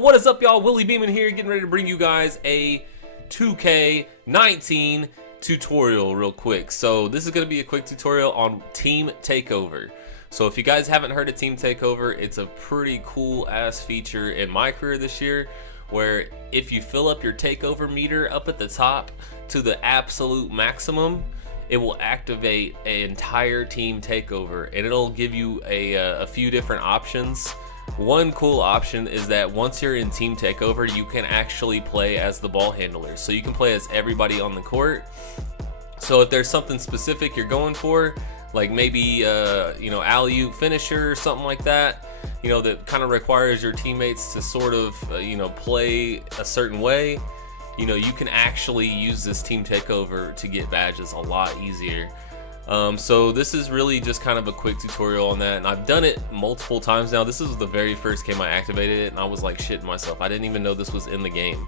what is up, y'all? Willie Beeman here, getting ready to bring you guys a 2K19 tutorial real quick. So this is going to be a quick tutorial on Team Takeover. So if you guys haven't heard of Team Takeover, it's a pretty cool ass feature in MyCareer this year, where if you fill up your takeover meter up at the top to the absolute maximum, it will activate an entire team takeover, and it'll give you a few different options. One cool option is that once you're in team takeover, you can actually play as the ball handler. So you can play as everybody on the court. So if there's something specific you're going for, like maybe alley-oop finisher or something like that, that kind of requires your teammates to sort of play a certain way, you can actually use this team takeover to get badges a lot easier. So this is really just kind of a quick tutorial on that, and I've done it multiple times now. This is the very first game I activated it, and I was like shitting myself. I didn't even know this was in the game.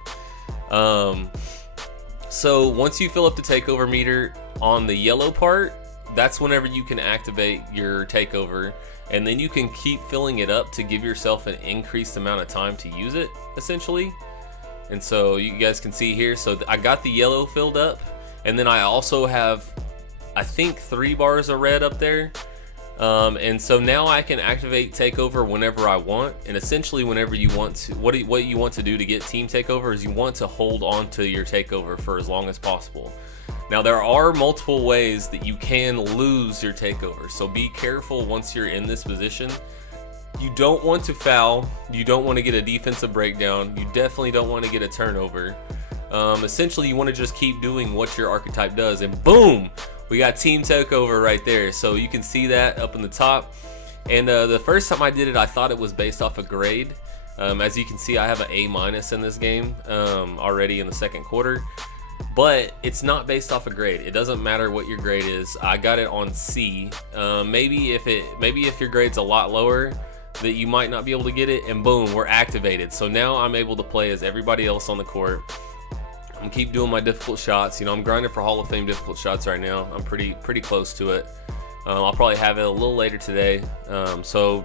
So once you fill up the takeover meter on the yellow part, that's whenever you can activate your takeover, and then you can keep filling it up to give yourself an increased amount of time to use it, essentially. And so you guys can see here, so I got the yellow filled up, and then I also have, I think, 3 bars of red up there. And so now I can activate takeover whenever I want, and essentially whenever you want to. What you want to do to get team takeover is you want to hold on to your takeover for as long as possible. Now there are multiple ways that you can lose your takeover, so be careful once you're in this position. You don't want to foul, you don't want to get a defensive breakdown, you definitely don't want to get a turnover. Essentially you want to just keep doing what your archetype does, and boom, we got team takeover right there. So you can see that up in the top. And the first time I did it, I thought it was based off a grade. As you can see, I have an A- in this game already in the second quarter. But it's not based off a grade. It doesn't matter what your grade is. I got it on C. Maybe if your grade's a lot lower, that you might not be able to get it, and boom, we're activated. So now I'm able to play as everybody else on the court. I'm keep doing my difficult shots. I'm grinding for Hall of Fame difficult shots right now. I'm pretty close to it. I'll probably have it a little later today. So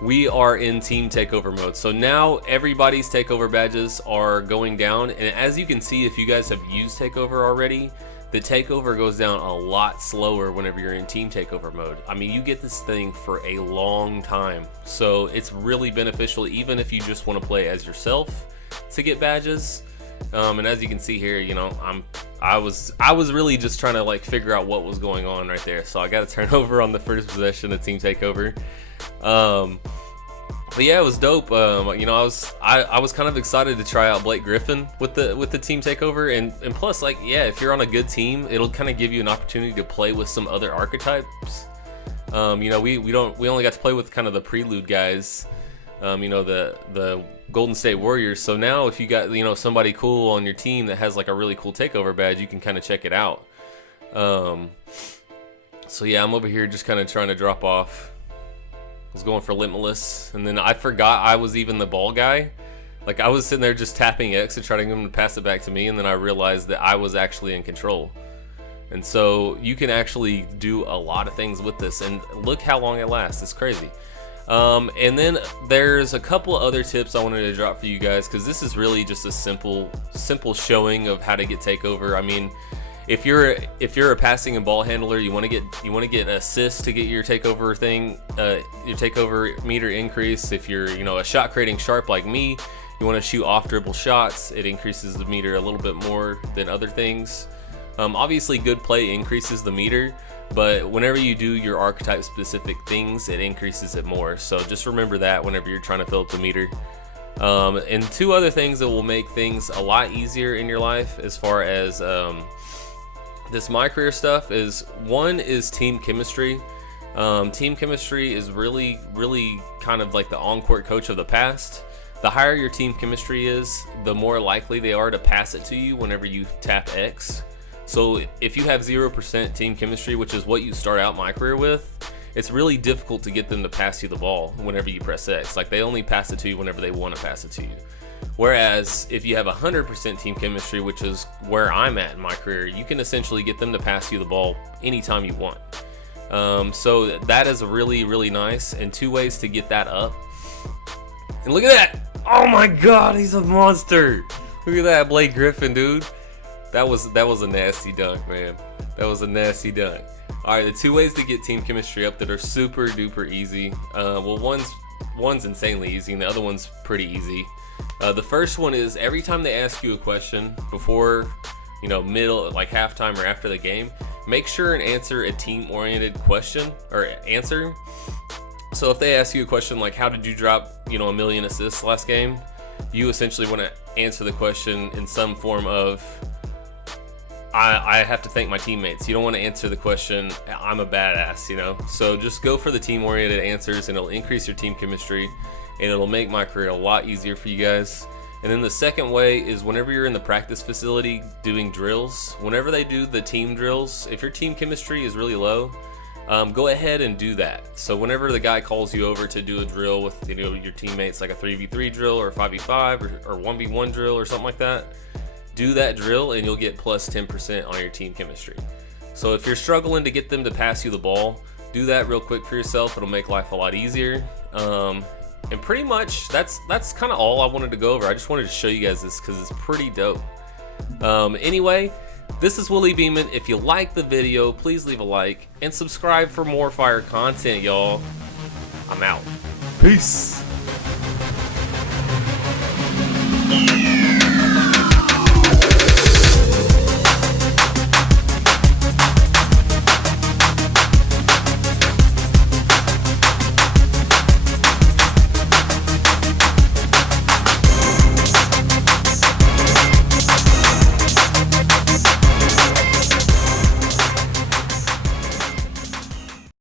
we are in team takeover mode. So now everybody's takeover badges are going down, and as you can see, if you guys have used takeover already, the takeover goes down a lot slower whenever you're in team takeover mode. I mean, you get this thing for a long time, so it's really beneficial even if you just want to play as yourself to get badges. And as you can see here, I was really just trying to figure out what was going on right there. So I got to turn over on the first possession of team takeover. But yeah, it was dope. I was kind of excited to try out Blake Griffin with the team takeover, and plus, if you're on a good team, it'll kind of give you an opportunity to play with some other archetypes. We only got to play with kind of the prelude guys, the Golden State Warriors. So now if you got somebody cool on your team that has a really cool takeover badge, you can kind of check it out. So yeah, I'm over here just kind of trying to drop off. I was going for Limitless, and then I forgot I was even the ball guy. I was sitting there just tapping X to try to get him to pass it back to me, and then I realized that I was actually in control. And so you can actually do a lot of things with this, and look how long it lasts. It's crazy. And then there's a couple other tips I wanted to drop for you guys, because this is really just a simple showing of how to get takeover. I mean, if you're a passing and ball handler, you want to get assists to get your takeover your takeover meter increase. If you're a shot creating sharp like me, you want to shoot off dribble shots. It increases the meter a little bit more than other things. Obviously, good play increases the meter, but whenever you do your archetype specific things, it increases it more. So just remember that whenever you're trying to fill up the meter. And 2 other things that will make things a lot easier in your life as far as this MyCareer stuff is, one is team chemistry. Team chemistry is really kind of like the on-court coach of the past. The higher your team chemistry is, the more likely they are to pass it to you whenever you tap X. So if you have 0% team chemistry, which is what you start out MyCareer with, it's really difficult to get them to pass you the ball whenever you press X. They only pass it to you whenever they want to pass it to you. Whereas if you have 100% team chemistry, which is where I'm at in MyCareer, you can essentially get them to pass you the ball anytime you want. So that is really nice, and 2 ways to get that up. And look at that! Oh my god, he's a monster. Look at that, Blake Griffin, dude. That was a nasty dunk, man. That was a nasty dunk. Alright, the 2 ways to get team chemistry up that are super duper easy. Well, one's insanely easy and the other one's pretty easy. The first one is every time they ask you a question before, middle, like halftime or after the game, make sure and answer a team-oriented question or answer. So if they ask you a question like, how did you drop, a million assists last game? You essentially want to answer the question in some form of, I have to thank my teammates. You don't want to answer the question, I'm a badass, So just go for the team-oriented answers and it'll increase your team chemistry and it'll make MyCareer a lot easier for you guys. And then the second way is whenever you're in the practice facility doing drills, whenever they do the team drills, if your team chemistry is really low, go ahead and do that. So whenever the guy calls you over to do a drill with your teammates, like a 3v3 drill or a 5v5 or 1v1 drill or something like that, do that drill and you'll get plus 10% on your team chemistry. So if you're struggling to get them to pass you the ball, do that real quick for yourself. It'll make life a lot easier. And pretty much that's kind of all I wanted to go over. I just wanted to show you guys this because it's pretty dope. Anyway, this is Willie Beeman. If you like the video, please leave a like and subscribe for more fire content, y'all. I'm out. Peace.